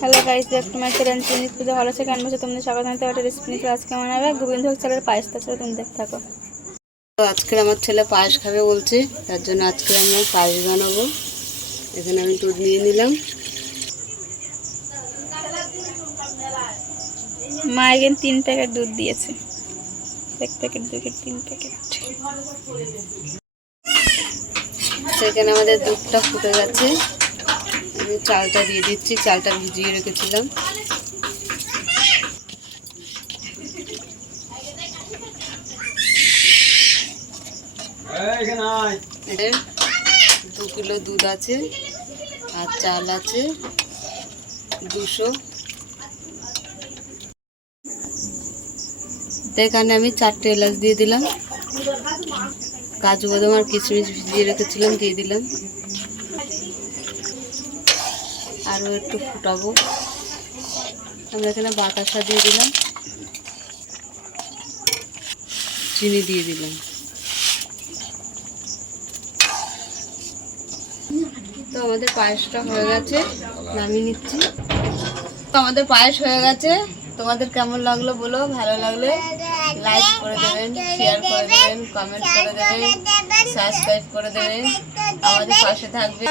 Hello guys, back to my channel. চিনিত পুজো ভালো আছে কেন বসে তোমাদের স্বাগত জানাতে একটা রেসিপি নিতে আজকে বানাবে গোবিন্দভোগ চালের পায়েস। তাছাড়া তুমি দেখতে থাকো। তো আজকে আমার ছেলে পায়েস খাবে বলছে, তার জন্য আজকে আমি পায়েস বানাবো। এখানে আমি দুধ নিয়ে নিলাম। মা এখানে 3 প্যাকেট দুধ দিয়েছে। 1 প্যাকেট 2 প্যাকেট 3 প্যাকেট। সেখানে আমাদের দুধটা ফুটে গেছে। আমি চালটা দিয়ে দিচ্ছি, চালটা ভিজিয়ে রেখেছিলাম। এখানে 2 কিলো দুধ আছে আর চাল আছে 200। এখানে আমি 4টে এলাচ দিয়ে দিলাম, কাজু বাদাম আর কিশমিশ ভিজিয়ে রেখেছিলাম দিয়ে দিলাম। আরও একটু ফুটাবো। আমরা এখানে বাতাসা দিয়ে দিলাম, চিনি দিয়ে দিলাম। তো আমাদের পায়েসটা হয়ে গেছে, নামিয়ে নিচ্ছি। তো আমাদের পায়েস হয়ে গেছে। তোমাদের কেমন লাগলো বলো, ভালো লাগলে লাইক করে দেবেন, শেয়ার করে দেবেন, কমেন্ট করে দেবেন, সাবস্ক্রাইব করে দেবেন, আমাদের পাশে থাকবে।